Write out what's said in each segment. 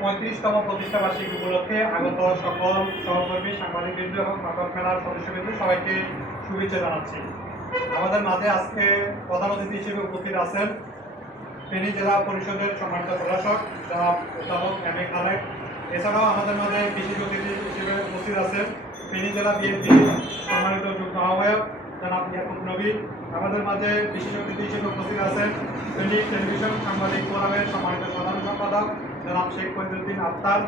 35তম প্রতিষ্ঠা বার্ষিকী উপলক্ষে আগত সকল সহকর্মী, সাংবাদিকবৃন্দ এবং নাটক মেলার সদস্যবৃন্দ সবাইকে শুভেচ্ছা জানাচ্ছি। আমাদের মাঝে আজকে প্রধান অতিথি হিসেবে উপস্থিত আছেন ফেনী জেলা পরিষদের সম্মানিত প্রশাসক জনাব অধ্যাপক এম এ খালেক। এছাড়াও আমাদের মাঝে বিশেষ অতিথি হিসেবে উপস্থিত আছেন ফেনী জেলা বিএনপি সম্মানিত যুগ্ম আহ্বায়ক জনাব ইয়াকুব নবী। আমাদের মাঝে বিশেষ অতিথি হিসেবে উপস্থিত আছেন ফেনী টেলিভিশন সাংবাদিক ফোরামের সম্মানিত সাধারণ সম্পাদক জনাব শেখ ফজলুদ্দিন আফতার।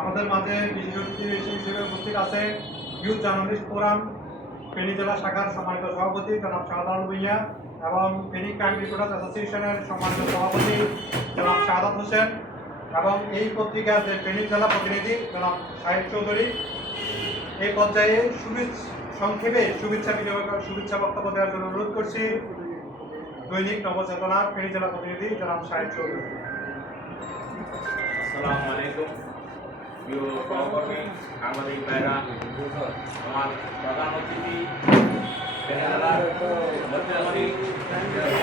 আমাদের মাঝে বিশেষ অতিথি হিসেবে উপস্থিত আছে ইউথ জার্নালিস্ট ফোরাম ফেনী জেলা শাখার সম্মানিত সভাপতি জনাব শাহজালাল ভূঁইয়া এবং ফেনী ক্রাইম রিপোর্টার্স অ্যাসোসিয়েশনের সম্মানিত সভাপতি জনাব শাহাদাত হোসেন এবং এই পত্রিকার যে ফেনী জেলা প্রতিনিধি জনাব সাহেব চৌধুরী। এই পর্যায়ে সংক্ষেপে শুভেচ্ছা বক্তব্য দেওয়ার জন্য অনুরোধ করছি দৈনিক নবচেতনার ফেনী জেলা প্রতিনিধি জনাব সাহেব চৌধুরী। আসসালামু আলাইকুম প্রিয় সহকর্মী, সাংবাদিক ভাইরা, আমার প্রধান অতিথি ফেনী জেলার মধ্যমণি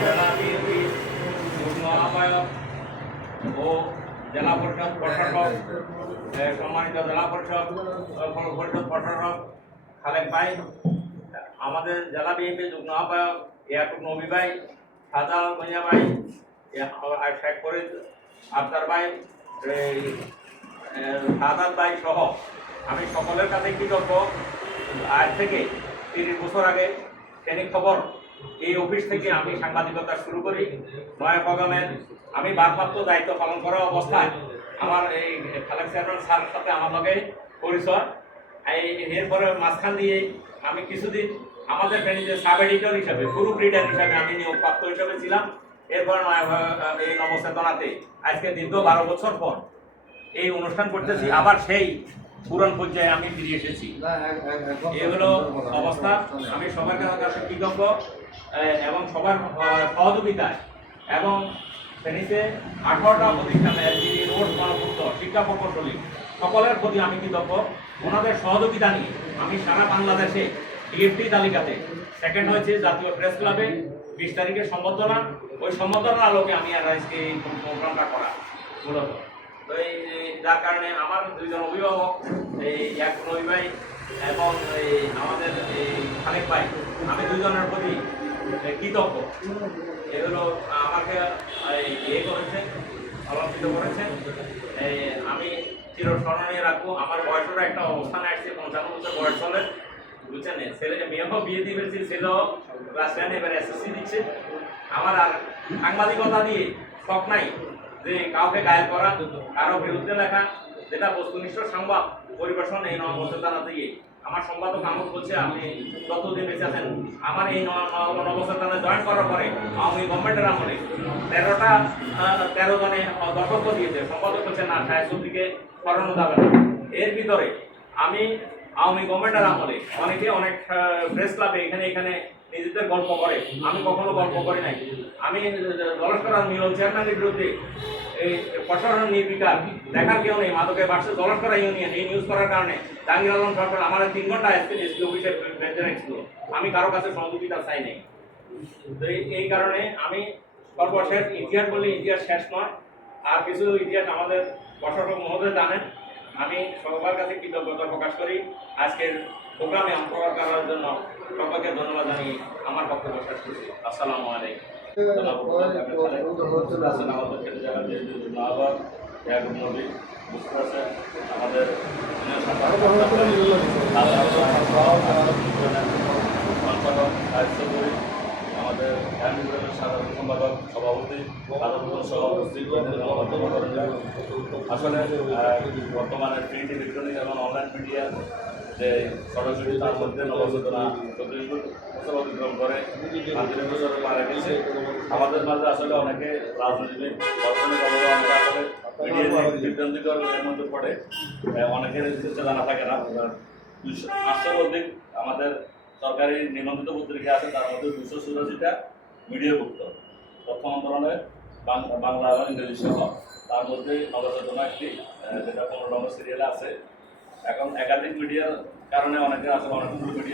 জেলা বিএনপি যুগ্ম আহ্বায়ক ও জেলা পরিষদ প্রশাসক, সম্মানিত জেলা পরিষদ প্রশাসক খালেক ভাই, আমাদের জেলা বিএনপি যুগ্ম আহ্বায়ক ইয়াকুব নবী ভাই, শাহজালাল ভূঁইয়া ভাই, শেখ ফরিদ আফতার ভাই, শাহাদাত ভাই সহ আমি সকলের কাছে কৃতজ্ঞ। আজ থেকে 30 বছর আগে ফেনী খবর এই অফিস থেকে আমি সাংবাদিকতা শুরু করি। নয়াপগামের আমি ভারপ্রাপ্ত দায়িত্ব পালন করা অবস্থায় আমার এই খালেক চেয়ারম্যান স্যারের সাথে আমার লগে পরিচয়। এরপরে মাঝখান দিয়ে আমি কিছুদিন আমাদের ফেনীতে সাব এডিটর হিসাবে, গ্রুপ রিডার হিসাবে আমি নিয়োগপ্রাপ্ত হিসাবে ছিলাম। এরপর এই নবচেতনাতে আজকে দীর্ঘ 12 বছর পর এই অনুষ্ঠান করতেছি, আবার সেই পুরান পর্যায়ে আমি ফিরে এসেছি। এই হলো অবস্থা। আমি সবার কাছে কৃতজ্ঞ এবং সবার সহযোগিতায় এবং ফেনীতে 18টা প্রতিষ্ঠানে এলজিডি রোড গণপূর্ত শিক্ষা প্রকৌশলী সকলের প্রতি আমি কৃতজ্ঞ। ওনাদের সহযোগিতা নিয়ে আমি সারা বাংলাদেশে ডিএফটি তালিকাতে সেকেন্ড হয়েছে জাতীয় প্রেস ক্লাবে 20 তারিখে সম্বর্ধনা। ওই সম্বর্ধনার আলোকে আমি আর আজকে এই প্রোগ্রামটা করা মূলত। তো এই যার কারণে আমার দুইজন অভিভাবক এই ইয়াকুব নবী ভাই এবং আমাদের এই খালেক ভাই, আমি দুইজনের প্রতি কৃতজ্ঞ। এগুলো আমাকে করেছেন, অলঙ্কৃত করেছেন। আমি চিরস্মরণীয় রাখবো। আমার বয়সেরও একটা অবস্থানে আসছে, 55 বছর বয়স চলে, বুঝছেন। ছেলেকে মেয়েও বিয়ে দিয়ে ফেলছি, ছেলেও ক্লাস 10 এবার এসএসসি দিচ্ছে। আমার আর সাংবাদিকতা দিয়ে শখ নাই যে কাউকে গায়েব করা, কারো বিরুদ্ধে লেখা, যেটা বস্তুনিষ্ঠ সংবাদ পরিবেশন এই নবচেতনাতে গিয়ে আমার সম্পাদক আমল বলছে আপনি যতদিন বেঁচে আছেন। আমার এই নবচেতনায় জয়েন করার পরে আওয়ামী গভর্নমেন্টের আমলে 13 জনে দর্শক দিয়েছে। সম্পাদক বলছে না, সাহেবকে সরানো যাবে না। এর ভিতরে আমি আওয়ামী গভর্নমেন্টের আমলে অনেকে অনেক প্রেস ক্লাবে এখানে নিজেদের গল্প করে, আমি কখনো গল্প করি নাই। আমি জলস্করার মিলন চেয়ারম্যানের বিরুদ্ধে এই প্রশাসন নির্বিকার, দেখার কেউ নেই, মাদকে বাড়ছে জলস্করা ইউনিয়ন এই নিউজ করার কারণে জাহাঙ্গীর আলম সরকার আমার 3 ঘন্টা এসপি অফিসে বেঁধে রেখেছিল। আমি কারো কাছে সহযোগিতা চাই নাই। তো এই কারণে আমি সর্বশেষ ইতিহাস বললে ইতিহাস শেষ নয়, আর কিছু ইতিহাস আমাদের প্রশাসক মহোদয় জানেন। আমি সবার কাছে কৃতজ্ঞতা প্রকাশ করি। আজকের প্রোগ্রামে অংশগ্রহণ করার জন্য সবাইকে ধন্যবাদ জানিয়ে আমার বক্তব্য শেষ করছি। আসসালামু আলাইকুম। আমাদের আমাদের সাধারণ সম্পাদক, সভাপতি, আসলে বর্তমানে প্রিন্ট, ইলেকট্রনিক এবং অনলাইন মিডিয়া যে সরাসরি তার মধ্যে নবচেতনা 34 বছর অতিক্রম করে 35 বছর পারে গেছে। আমাদের মাঝে আসলে অনেকে রাজনৈতিক অর্থনৈতিকভাবে অনেকে আসলে মিডিয়া বিভ্রান্তিকর এর মধ্যে পড়ে, অনেকের জানা থাকে না। 200 অধিক আমাদের সরকারি নিবন্ধিত পত্রিকা আছে, তার মধ্যে 284টা মিডিয়াভুক্ত তথ্য মন্ত্রণালয়ের বাংলা এবং ইংরেজি সহ। তার মধ্যে নবচেতনা একটি, যেটা 15 নম্বর সিরিয়ালে আছে। এখন একাধিক মিডিয়ার কারণে অনেকে আসলে অনেকগুলো মিডিয়া